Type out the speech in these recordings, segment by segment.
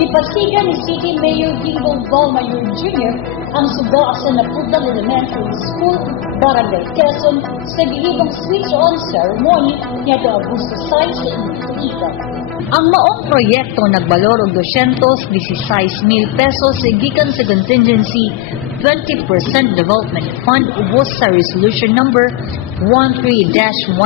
Gipasigan ni City Mayor Gingo Valmayor Jr. ang suga sa Naputang Elementary School, Barangay Quezon sa gihibang switch-on ceremony nito Agosto 6 sa Initan. Ang maong proyekto nagbalor og 216,000 pesos gikan sa contingency 20% Development Fund ubos sa Resolution Number 13-117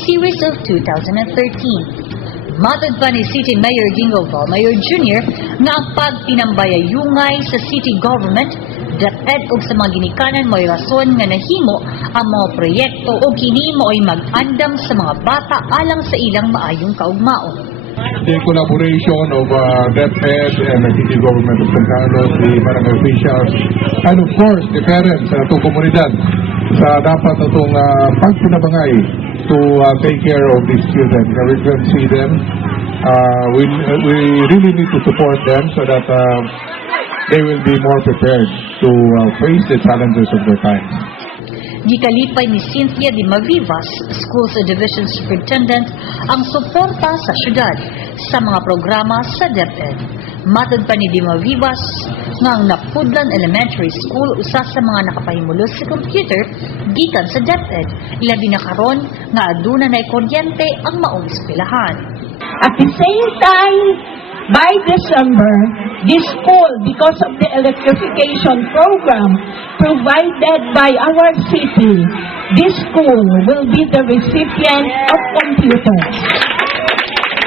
Series of 2013. Matod pa ni City Mayor Gingo Valmayor Jr. nga ang pagtinambayayungay sa city government DepEd og sa mga ginikanan mo'y rason nga nahimo ang mga proyekto o kini mo'y mag-andam sa mga bata alang sa ilang maayong kaugmaon. The collaboration of DepEd and the city government of San Carlos, the barangay officials, and of course the parents sa itong komunidad sa dapat itong pagtinabangay to take care of these children. We can see them. We really need to support them so that they will be more prepared to face the challenges of their time. Gikalipay ni Cynthia Di Mavivas, Schools Division Superintendent, ang suporta sa syudad sa mga programa sa DepEd. Matod pa ni Di Mavivas nga ang Napudlan Elementary School usa sa mga nakapahimulos sa computer gikan sa DepEd. Ilabi na karon nga aduna nay kuryente ang maong eskwelahan. At the same time, by December, this school, because of the electrification program provided by our city, this school will be the recipient of computers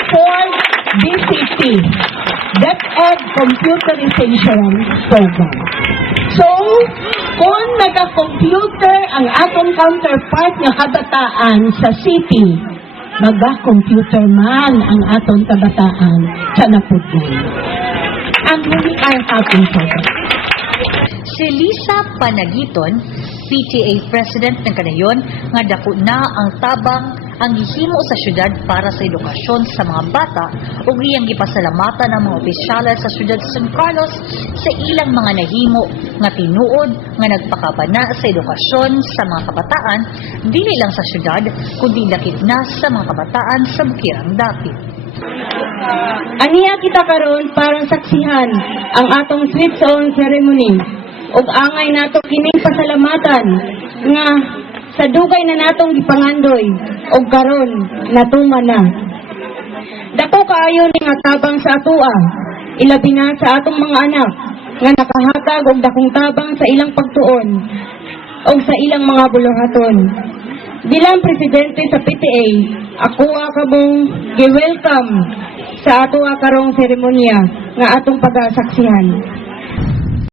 for DCT, DepEd Computerization Program. So, kung nag-computer ang atong counterpart nga kabataan sa city, maga-computer man ang atong kabataan sa Napudlan. And we are happy for that. Si Lisa Panagiton, PTA President ng kanayon, nga dako na ang tabang ang gihimo sa syudad para sa edukasyon sa mga bata ug iyang gipasalamatan ang mga opisyales sa syudad sa San Carlos sa ilang mga nahimo nga tinuod nga nagpakabana sa edukasyon sa mga kabataan dili lang sa syudad kundi lakip na sa mga kabataan sa bukirang dapit. Aniya kita karon para saksihan ang atong switch-on ceremony ug angay nato kining pasalamatan nga sa dugay na natong gipangandoy ug karon natunga na. Dako kaayo ni nga tabang sa atoa, ilabi na sa atong mga anak nga nakahatag og dakong tabang sa ilang pagtuon ug sa ilang mga buluhaton. Bilang presidente sa PTA, ako kabong gi-welcome sa atoa karong seremonya nga atong pagasaksihan.